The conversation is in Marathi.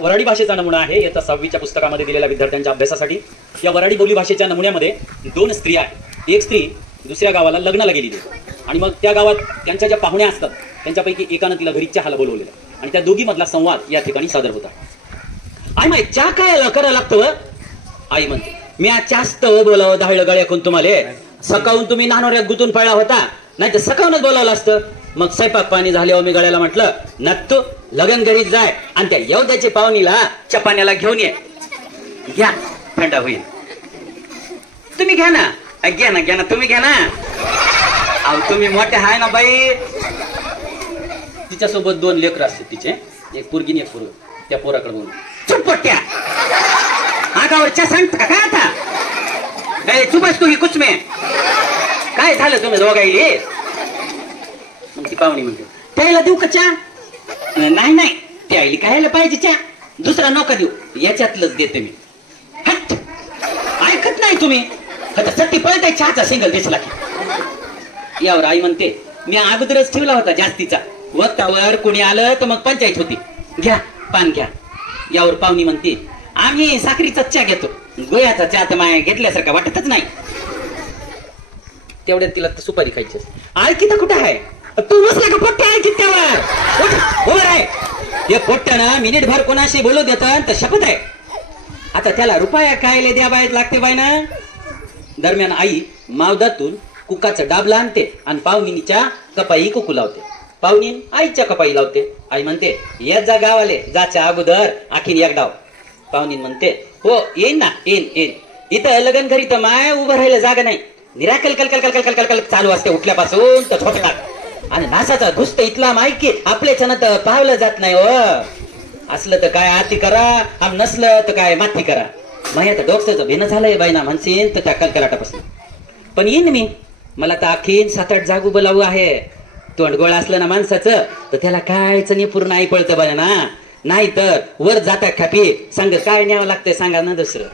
वराडी भाषेचा नमुना आहे इयत्ता 6वीच्या पुस्तकामध्ये दिलेल्या विद्यार्थ्यांच्या अभ्यासासाठी। या वराडी बोली भाषेच्या नमुन्यामध्ये 2 स्त्रिया आहेत। एक स्त्री दुसऱ्या गावाला लग्नाला गेलेली आणि मग त्या गावात त्यांच्या ज्या पाहुण्या असतात त्यांच्यापैकी एकानं तिला घरी चहाला बोलवलेलं आणि त्या दोघी मधला संवाद या ठिकाणी सादर होता। आई माय चहा काय करावं लागतं? आई म्हणते मी आज जास्त बोलावं धाळलं गळ्याकून तुम्हाला सकाळून तुम्ही नानोऱ्यात गुतून पडला होता नाही तर सकाळूनच बोलावलं असतं। मग स्वयंपाक पाणी झाल्यावर मी गळ्याला म्हटलं नक्तो लगन घरीत जाय आणि त्या येवद्याची पाहुणीला चपाण्याला घेऊन ये घ्या थंडा होईल। तुम्ही घ्या ना घ्या ना घ्या ना तुम्ही घ्या ना अहो तुम्ही मोठे हाय ना बाई। तिच्यासोबत 2 लेकर असते तिचे एक पोरगी एक पोरग त्या पोराकडे बोलून चुपट्या आगावरच्या सांगता का काय आता चुपच तू ही कुछ में काय झालं तुम्ही दोघाईले? मग ती पाहुणी म्हणते त्याला देऊ का चहा? नाही नाही त्या आईली खायला पाहिजे चहा दुसरा नका देऊ याच्यातलंच देते मी। हट ऐकत नाही तुम्ही आता सट्टी पळताय चहाचा सिंगल दिसला की। यावर आई म्हणते मी अगोदरच ठेवला होता जास्तीचा वक्तावर कोणी आलं तर मग पंचायत होती घ्या पान घ्या। यावर पाहुणी म्हणते आम्ही साखरीचा चहा घेतो गोयाचा चहा तर माया घेतल्यासारखा वाटतच नाही। तेवढ्यात तिला सुपारी खायची ऐकी तर कुठं आहे तू बसला का पोट्ट्या ऐकी त्यावर आहे हे पोट्ट्यानं मिनिट भर कोणाशी बोलू देतात तर शपथ आहे आता त्याला रुपया खायला द्या बायत लागते बाय ना। दरम्यान आई मावदातून कुकाचं डाबला आणते आणि पाहुणीच्या कपाई कुकू लावते। पाहुणी आईच्या कपाई लावते। आई म्हणते येत जा गावाले जाच्या अगोदर आखीन एक डाव। पाहुणी म्हणते हो येईन ना येईन येईन इथं लगन घरी तर माय उभं राहायला जागा नाही निराकल कल कल कल कल कल कल चालू असते उठल्यापासून तर छोटा आणि नासाचा घुसत इथला माहिती आपल्याच्यानं तर पावलं जात नाही हो। असलं तर काय आती करा आम नसलं तर काय माती करा माही आता डोक्याचं भेन झालंय बाईना म्हणशीन तर त्या कलकलाटापासून पण येईन मी मला तर आखीन 7-8 जागू बोलावं आहे। तोंड गोळ असलं ना माणसाचं तर त्याला कायच नाही पूर्ण आई पळतं बाय ना नाही तर वर जाता खापी सांग काय न्यावं लागतंय सांगा ना दुसरं।